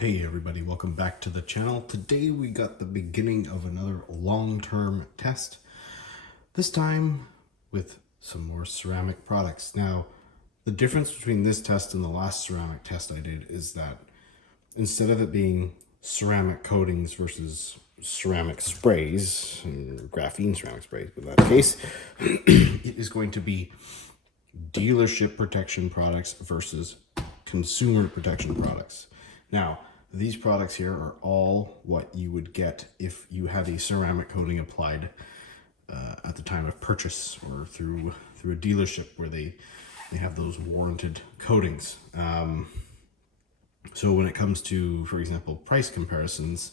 Hey everybody, welcome back to the channel. Today we got the beginning of another long-term test, this time with some more ceramic products. Now, the difference between this test and the last ceramic test I did is that instead of it being ceramic coatings versus ceramic sprays, graphene ceramic sprays in that case, it is going to be dealership protection products versus consumer protection products. Now, these products here are all what you would get if you had a ceramic coating applied at the time of purchase or through a dealership where they have those warranted coatings. So when it comes to, for example, price comparisons,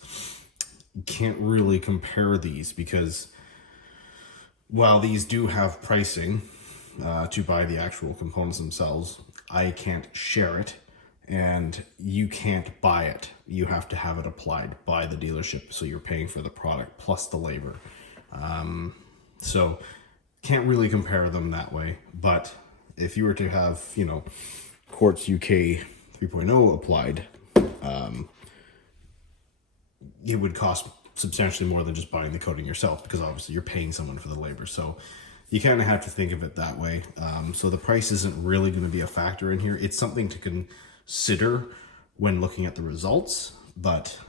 you can't really compare these because while these do have pricing to buy the actual components themselves, I can't share it. And you can't buy it. You have to have it applied by the dealership. So you're paying for the product plus the labor. So can't really compare them that way. But if you were to have, Quartz Uk 3.0 applied, it would cost substantially more than just buying the coating yourself, because obviously you're paying someone for the labor. So you kind of have to think of it that way. So the price isn't really going to be a factor in here. It's something to consider when looking at the results, but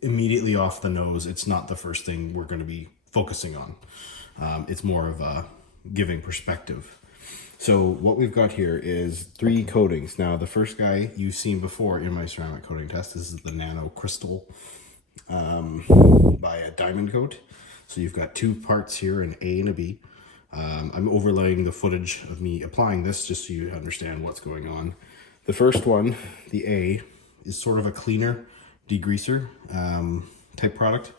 immediately off the nose, it's not the first thing we're going to be focusing on. It's more of a giving perspective. So what we've got here is 3 coatings. Now, the first guy you've seen before in my ceramic coating test, this is the Nano Crystal by a Diamond Coat. So you've got 2 parts here, an A and a B. I'm overlaying the footage of me applying this just so you understand what's going on. The first one, the A, is sort of a cleaner degreaser type product.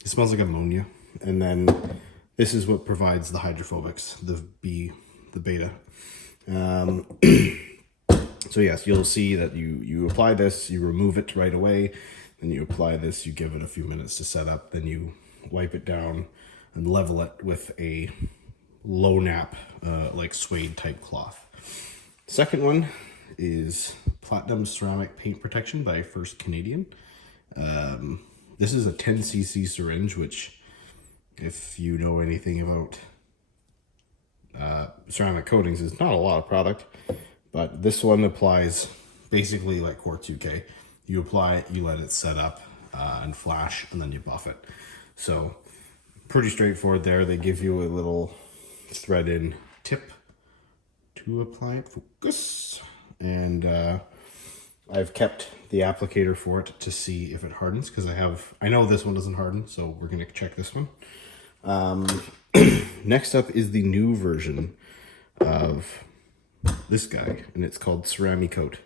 It smells like ammonia. And then this is what provides the hydrophobics, the B, the beta. So yes, you'll see that you apply this, you remove it right away, then you apply this, you give it a few minutes to set up, then you wipe it down and level it with a low nap, like suede type cloth. Second one is Platinum Ceramic Paint Protection by First Canadian. This is a 10cc syringe, which, if you know anything about ceramic coatings, is not a lot of product, but this one applies basically like Quartz Uk. You apply it, you let it set up and flash, and then you buff it. So pretty straightforward there. They give you a little thread-in tip to apply it. Focus. And I've kept the applicator for it to see if it hardens, because I know this one doesn't harden, so we're going to check this one. Next up is the new version of this guy, and it's called Ceramicoat,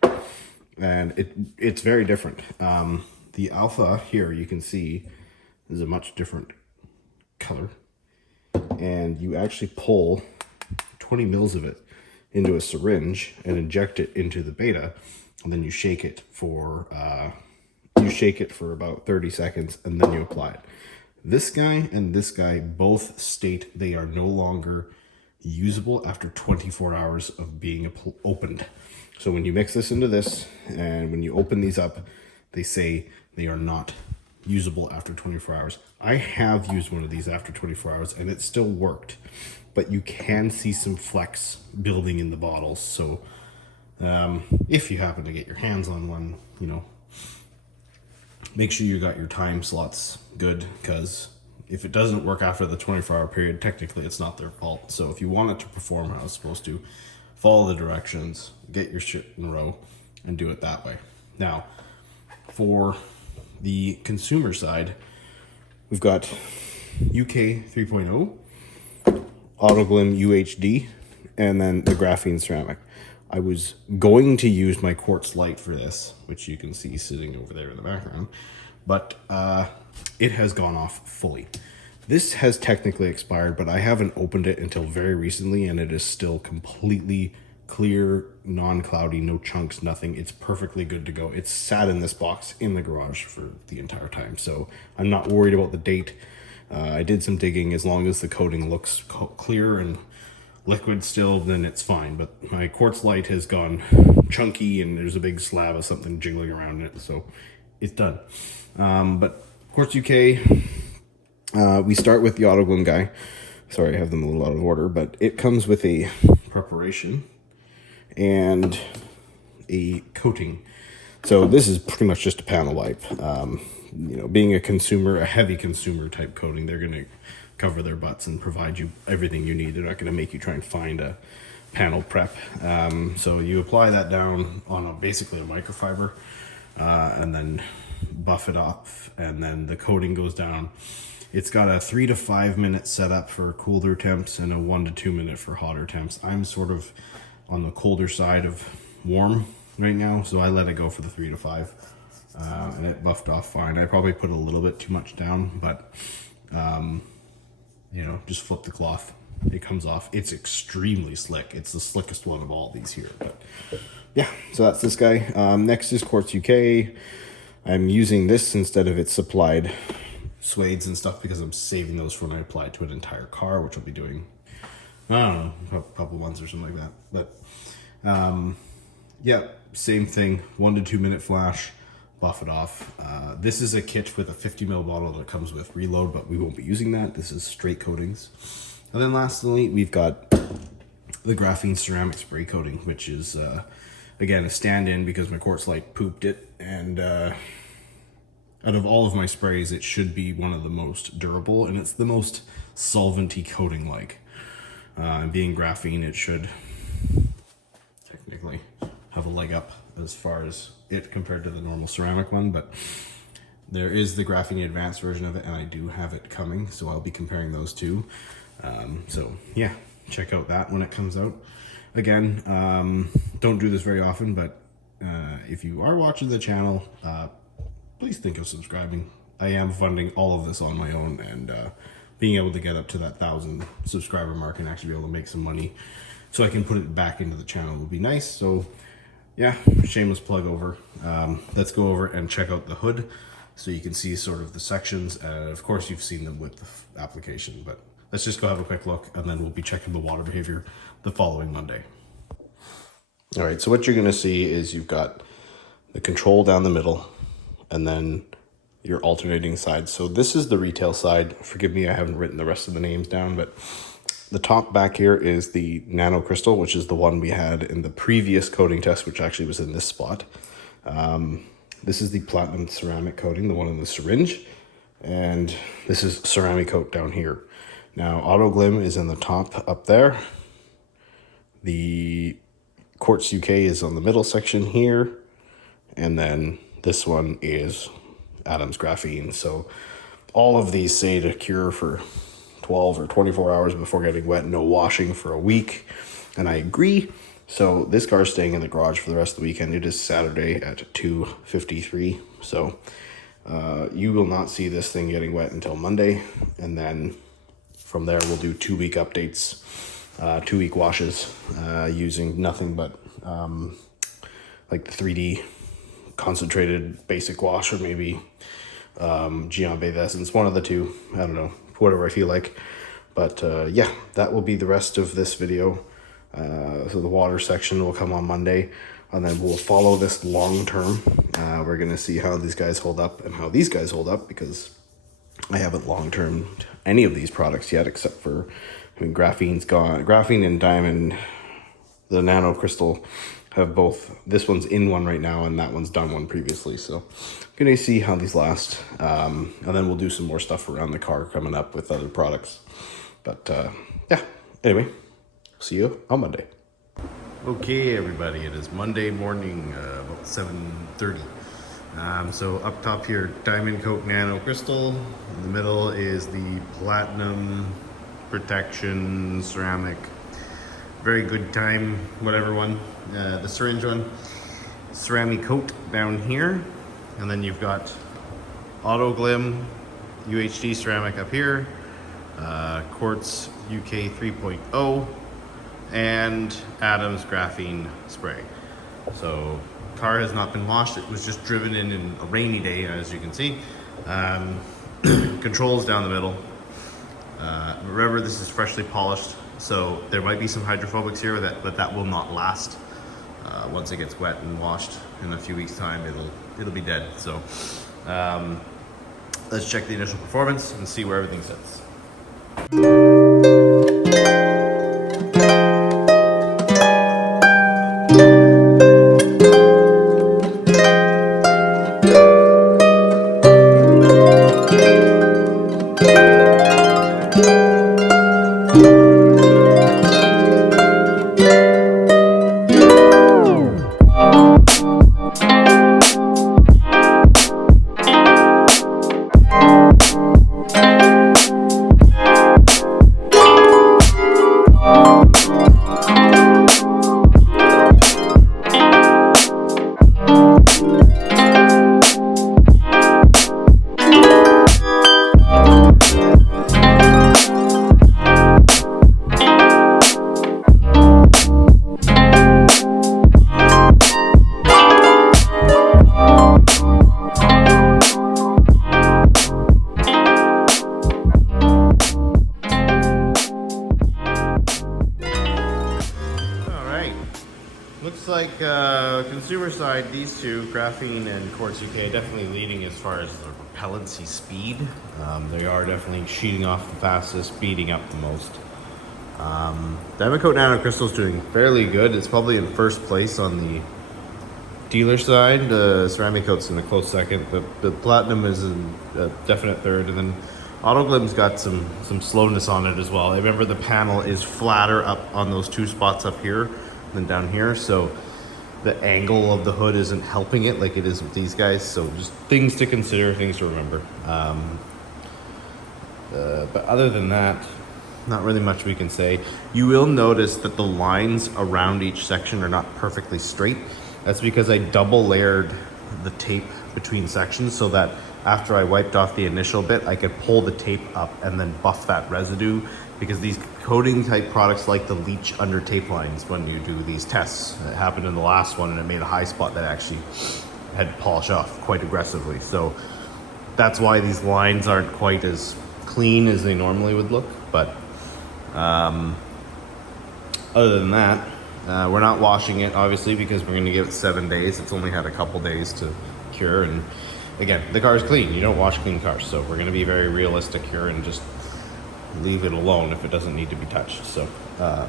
and it's very different. The alpha here, you can see, is a much different color, and you actually pull 20 mils of it into a syringe and inject it into the beta, and then you shake it for about 30 seconds, and then you apply it. This guy and this guy both state they are no longer usable after 24 hours of being opened. So when you mix this into this, and when you open these up, they say they are not usable after 24 hours. I have used one of these after 24 hours, and it still worked, but you can see some flecks building in the bottles. So if you happen to get your hands on one, make sure you got your time slots good, because if it doesn't work after the 24-hour period, technically it's not their fault. So if you want it to perform how it's supposed to, follow the directions, get your shit in a row, and do it that way. Now, for the consumer side, we've got UK 3.0, Autoglim UHD, and then the Graphene Ceramic. I was going to use my Quartz Light for this, which you can see sitting over there in the background, but it has gone off fully. This has technically expired, but I haven't opened it until very recently, and it is still completely clear, non-cloudy, no chunks, nothing. It's perfectly good to go. It's sat in this box in the garage for the entire time, so I'm not worried about the date. I did some digging. As long as the coating looks clear and liquid still, then it's fine. But my quartz light has gone chunky and there's a big slab of something jiggling around it, so it's done. But Quartz UK, we start with the auto glue guy. Sorry, I have them a little out of order, but it comes with a preparation and a coating. So this is pretty much just a panel wipe. You know, being a consumer, a heavy consumer type coating, they're going to cover their butts and provide you everything you need. They're not going to make you try and find a panel prep. So you apply that down on basically a microfiber, and then buff it off, and then the coating goes down. It's got a 3 to 5 minute setup for cooler temps and a 1 to 2 minute for hotter temps. I'm sort of on the colder side of warm right now, so I let it go for the 3 to 5, and it buffed off fine. I probably put a little bit too much down, but you know, just flip the cloth, it comes off. It's extremely slick. It's the slickest one of all these here. But yeah, so that's this guy. Next is Quartz UK. I'm using this instead of its supplied suedes and stuff because I'm saving those for when I apply it to an entire car, which I'll be doing, I don't know, a couple months or something like that. But yeah, same thing, 1 to 2 minute flash, buff it off. This is a kit with a 50 ml bottle that comes with reload, but we won't be using that. This is straight coatings. And then lastly, we've got the Graphene ceramic spray coating, which is again a stand-in because my quartz light pooped it, and out of all of my sprays, it should be one of the most durable, and it's the most solventy coating like. Being graphene, it should technically have a leg up as far as it compared to the normal ceramic one, but there is the Graphene advanced version of it, and I do have it coming, so I'll be comparing those two. So yeah, check out that when it comes out. Again, don't do this very often, but if you are watching the channel, please think of subscribing. I am funding all of this on my own, and being able to get up to that 1,000 subscriber mark and actually be able to make some money so I can put it back into the channel would be nice. So yeah, shameless plug over. Let's go over and check out the hood so you can see sort of the sections. Of course, you've seen them with the application, but let's just go have a quick look, and then we'll be checking the water behavior the following Monday. All right, so what you're gonna see is you've got the control down the middle, and then your alternating side. So this is the retail side. Forgive me, I haven't written the rest of the names down, but the top back here is the nano crystal, which is the one we had in the previous coating test, which actually was in this spot. This is the platinum ceramic coating, the one in the syringe. And this is ceramic coat down here. Now, auto glim is in the top up there. The Quartz UK is on the middle section here. And then this one is Adam's Graphene. So all of these say to cure for 12 or 24 hours before getting wet, no washing for a week. And I agree. So this car is staying in the garage for the rest of the weekend. It is Saturday at 2:53. So you will not see this thing getting wet until Monday. And then from there, we'll do 2-week updates, 2-week washes, using nothing but like the 3D concentrated basic wash, or maybe Geon Bathe Essence, one of the two. I don't know, whatever I feel like. But yeah, that will be the rest of this video. So the water section will come on Monday, and then we'll follow this long term. We're gonna see how these guys hold up and how these guys hold up, because I haven't long termed any of these products yet, except for, I mean, Graphene's gone. Graphene and Diamond, the nano crystal, have both. This one's in one right now, and that one's done one previously. So I'm gonna see how these last, and then we'll do some more stuff around the car coming up with other products. But yeah, anyway, see you on Monday. Okay, everybody, it is Monday morning, about 7:30. So up top here, Diamond Coat Nano Crystal. In the middle is the Platinum Protection Ceramic. Very good time, whatever one. The syringe one. Ceramic Coat down here. And then you've got Auto Glim UHD Ceramic up here. Quartz UK 3.0. And Adam's Graphene Spray. So car has not been washed. It was just driven in a rainy day, as you can see. Controls down the middle. Remember, this is freshly polished. So there might be some hydrophobics here, but that will not last. Once it gets wet and washed in a few weeks' time, it'll be dead. So let's check the initial performance and see where everything sits. Looks like consumer side, these two, Graphene and Quartz Uk, definitely leading as far as the repellency speed. They are definitely sheeting off the fastest, beating up the most. Diamond Coat Nano Crystal is doing fairly good. It's probably in first place on the dealer side. Ceramic Coat's in a close second, but the Platinum is in a definite third, and then Autoglim's got some slowness on it as well. I remember the panel is flatter up on those two spots up here than down here, so the angle of the hood isn't helping it like it is with these guys. So just things to consider, things to remember. But other than that, not really much we can say. You will notice that the lines around each section are not perfectly straight. That's because I double layered the tape between sections so that after I wiped off the initial bit, I could pull the tape up and then buff that residue, because these coating type products like to leach under tape lines when you do these tests. It happened in the last one, and it made a high spot that actually had to polish off quite aggressively. So that's why these lines aren't quite as clean as they normally would look. But other than that, we're not washing it, obviously, because we're going to give it 7 days. It's only had a couple days to cure, and again, the car is clean. You don't wash clean cars, so we're going to be very realistic here and just leave it alone if it doesn't need to be touched. So but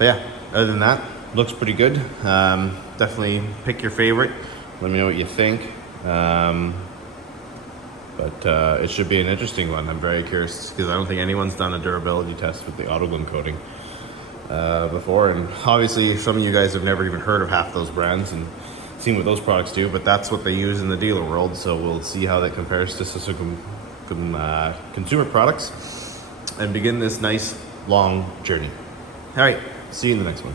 yeah, other than that, looks pretty good. Definitely pick your favorite, let me know what you think. But it should be an interesting one. I'm very curious, because I don't think anyone's done a durability test with the Autoglym coating before, and obviously some of you guys have never even heard of half those brands and seen what those products do, but that's what they use in the dealer world. So we'll see how that compares to consumer products and begin this nice long journey. All right, see you in the next one.